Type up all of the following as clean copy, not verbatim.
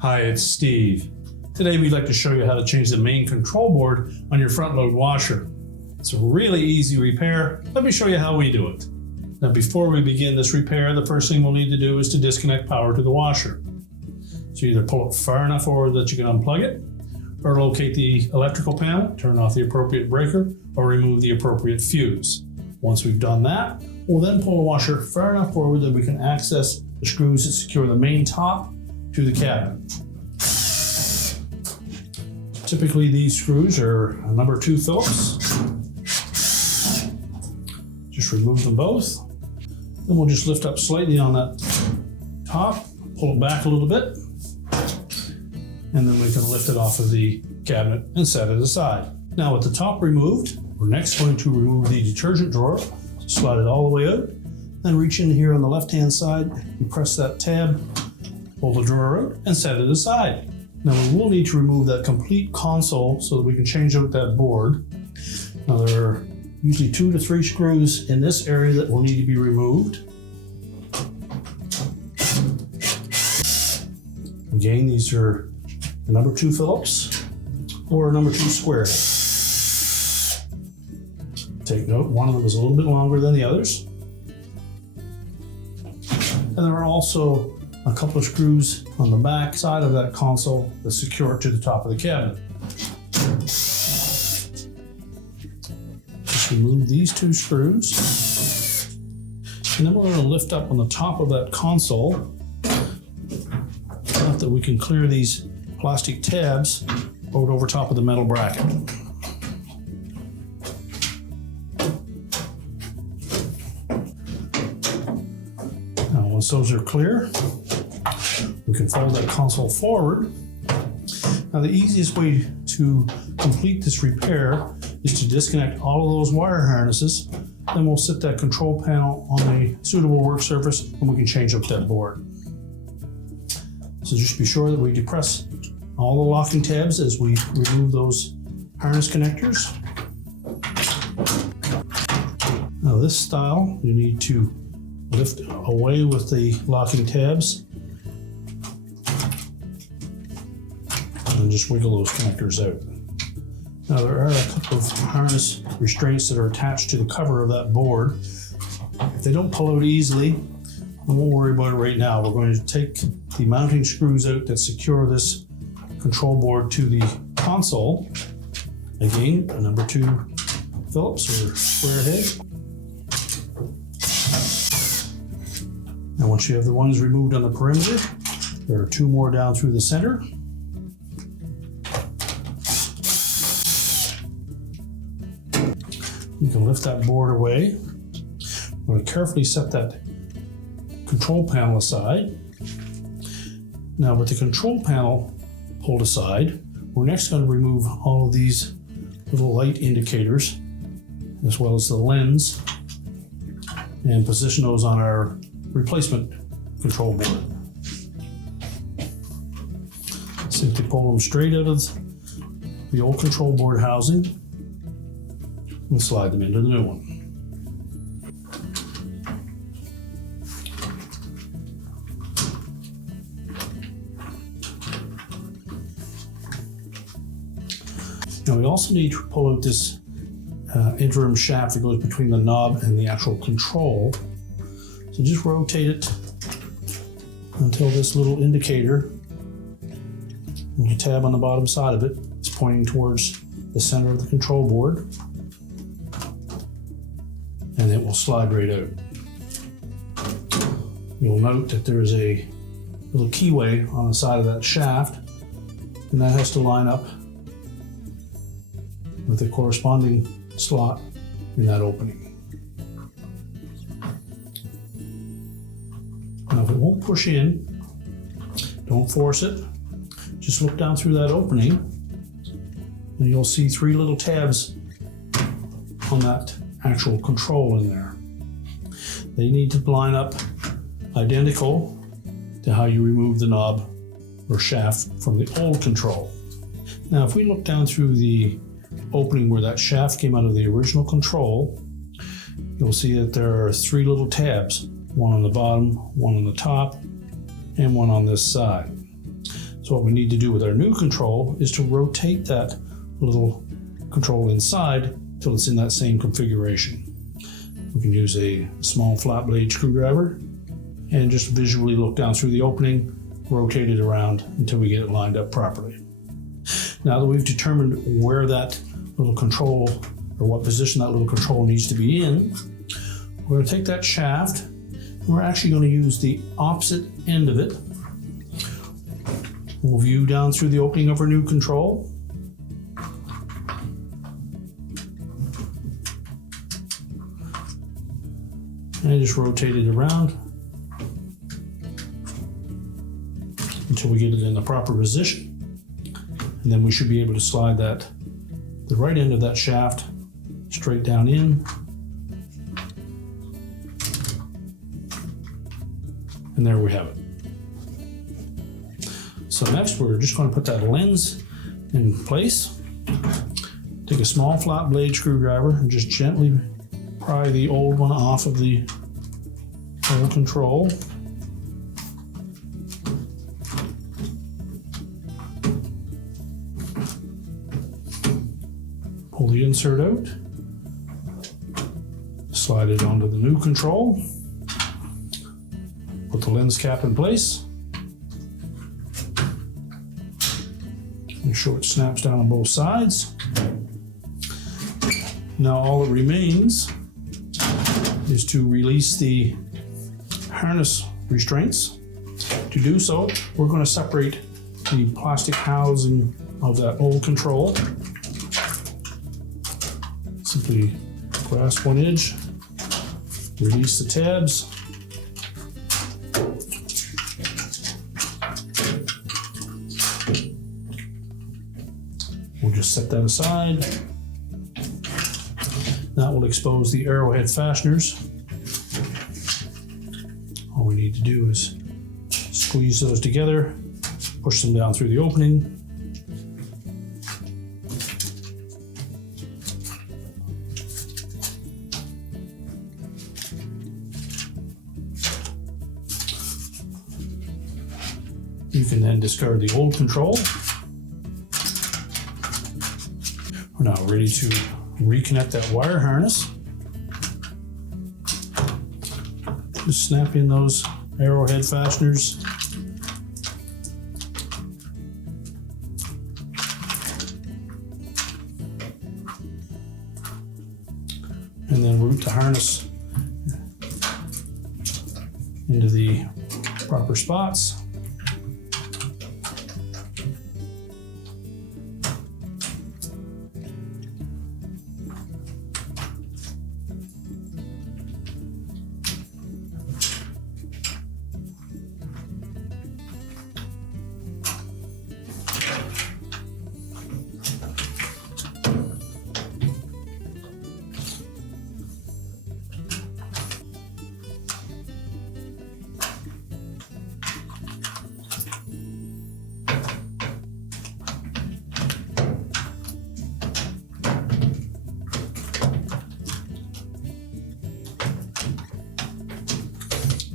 Hi, it's Steve. Today we'd like to show you how to change the main control board on your front load washer. It's a really easy repair. Let me show you how we do it. Now before we begin this repair, the first thing we'll need to do is to disconnect power to the washer. So either pull it far enough forward that you can unplug it, or locate the electrical panel, turn off the appropriate breaker, or remove the appropriate fuse. Once we've done that, we'll then pull the washer far enough forward that we can access the screws that secure the main top to the cabinet. Typically these screws are a number 2 Phillips. Just remove them both. Then we'll just lift up slightly on that top, pull it back a little bit, and then we can lift it off of the cabinet and set it aside. Now with the top removed, we're next going to remove the detergent drawer, slide it all the way out, then reach in here on the left-hand side and press that tab, pull the drawer out and set it aside. Now we will need to remove that complete console so that we can change out that board. Now there are usually 2 to 3 screws in this area that will need to be removed. Again, these are a number 2 Phillips or a number 2 square. Take note, one of them is a little bit longer than the others. And there are also a couple of screws on the back side of that console that secure it to the top of the cabinet. Just remove these 2 screws. And then we're going to lift up on the top of that console enough that we can clear these plastic tabs over top of the metal bracket. Now once those are clear, we can fold that console forward. Now the easiest way to complete this repair is to disconnect all of those wire harnesses. Then we'll set that control panel on a suitable work surface and we can change up that board. So just be sure that we depress all the locking tabs as we remove those harness connectors. Now this style, you need to lift away with the locking tabs and just wiggle those connectors out. Now there are a couple of harness restraints that are attached to the cover of that board. If they don't pull out easily, I won't worry about it right now. We're going to take the mounting screws out that secure this control board to the console. Again, a number 2 Phillips or square head. Now once you have the ones removed on the perimeter, there are 2 more down through the center. You can lift that board away. I'm going to carefully set that control panel aside. Now with the control panel pulled aside, we're next going to remove all of these little light indicators as well as the lens and position those on our replacement control board. Simply pull them straight out of the old control board housing and slide them into the new one. Now we also need to pull out this interim shaft that goes between the knob and the actual control. So just rotate it until this little indicator, the tab on the bottom side of it, is pointing towards the center of the control board. And it will slide right out. You'll note that there's a little keyway on the side of that shaft, and that has to line up with the corresponding slot in that opening. Now if it won't push in, don't force it. Just look down through that opening and you'll see 3 little tabs on that actual control in there. They need to line up identical to how you remove the knob or shaft from the old control. Now if we look down through the opening where that shaft came out of the original control, you'll see that there are 3 little tabs, one on the bottom, one on the top, and one on this side. So what we need to do with our new control is to rotate that little control inside till it's in that same configuration. We can use a small flat blade screwdriver and just visually look down through the opening, rotate it around until we get it lined up properly. Now that we've determined where that little control, or what position that little control needs to be in, we're going to take that shaft and we're actually going to use the opposite end of it. We'll view down through the opening of our new control. And just rotate it around until we get it in the proper position. And then we should be able to slide the right end of that shaft straight down in. And there we have it. So next we're just going to put that lens in place. Take a small flat blade screwdriver and just gently pry the old one off of the old control. Pull the insert out. Slide it onto the new control. Put the lens cap in place. Make sure it snaps down on both sides. Now all that remains is to release the harness restraints. To do so, we're going to separate the plastic housing of that old control. Simply grasp one edge, release the tabs, we'll just set that aside. That will expose the arrowhead fasteners. All we need to do is squeeze those together, push them down through the opening. You can then discard the old control. We're now ready to reconnect that wire harness. Just snap in those arrowhead fasteners. And then route the harness into the proper spots.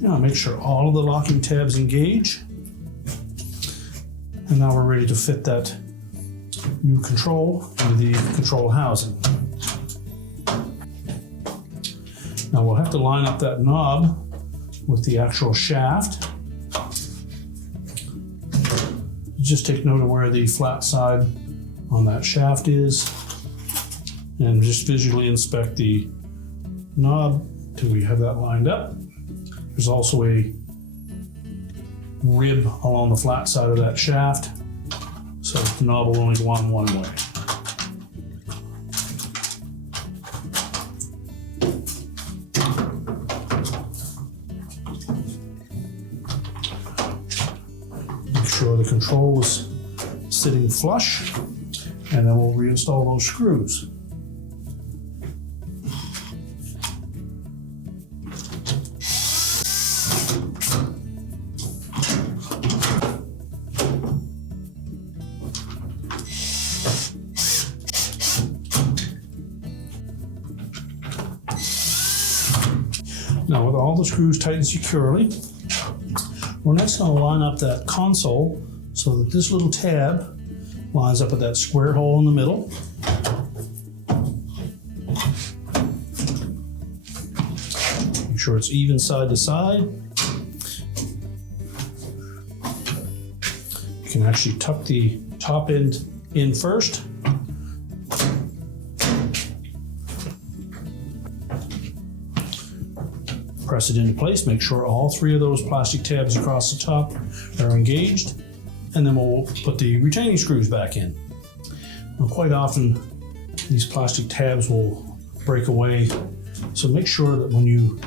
Now make sure all of the locking tabs engage. And now we're ready to fit that new control into the control housing. Now we'll have to line up that knob with the actual shaft. Just take note of where the flat side on that shaft is and just visually inspect the knob till we have that lined up. There's also a rib along the flat side of that shaft, so the knob will only go on one way. Make sure the control is sitting flush, and then we'll reinstall those screws. Now with all the screws tightened securely, we're next going to line up that console so that this little tab lines up at that square hole in the middle. Make sure it's even side to side. You can actually tuck the top end in first. Press it into place, make sure all three of those plastic tabs across the top are engaged, and then we'll put the retaining screws back in. Now, quite often these plastic tabs will break away, so make sure that when you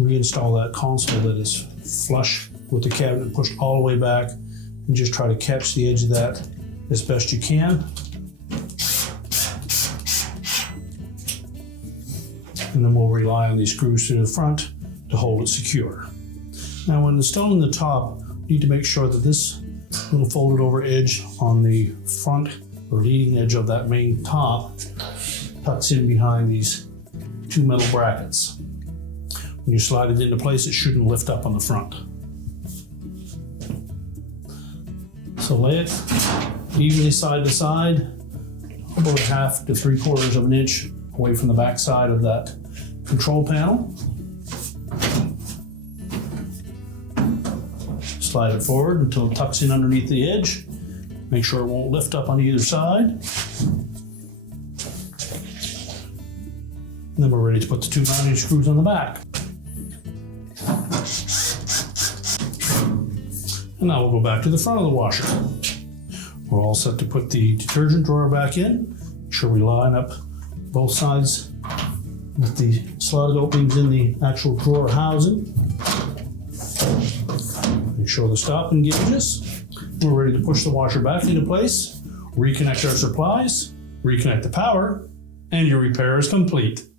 reinstall that console that it's flush with the cabinet pushed all the way back, and just try to catch the edge of that as best you can. And then we'll rely on these screws to the front to hold it secure. Now, when installing the top, you need to make sure that this little folded over edge on the front or leading edge of that main top tucks in behind these two metal brackets. When you slide it into place, it shouldn't lift up on the front. So lay it evenly side to side, about 1/2 to 3/4 of an inch away from the back side of that control panel. Slide it forward until it tucks in underneath the edge. Make sure it won't lift up on either side. And then we're ready to put the two mounting screws on the back. And now we'll go back to the front of the washer. We're all set to put the detergent drawer back in. Make sure we line up both sides with the slotted openings in the actual drawer housing. Make sure the stop engages. We're ready to push the washer back into place, reconnect our supplies, reconnect the power, and your repair is complete.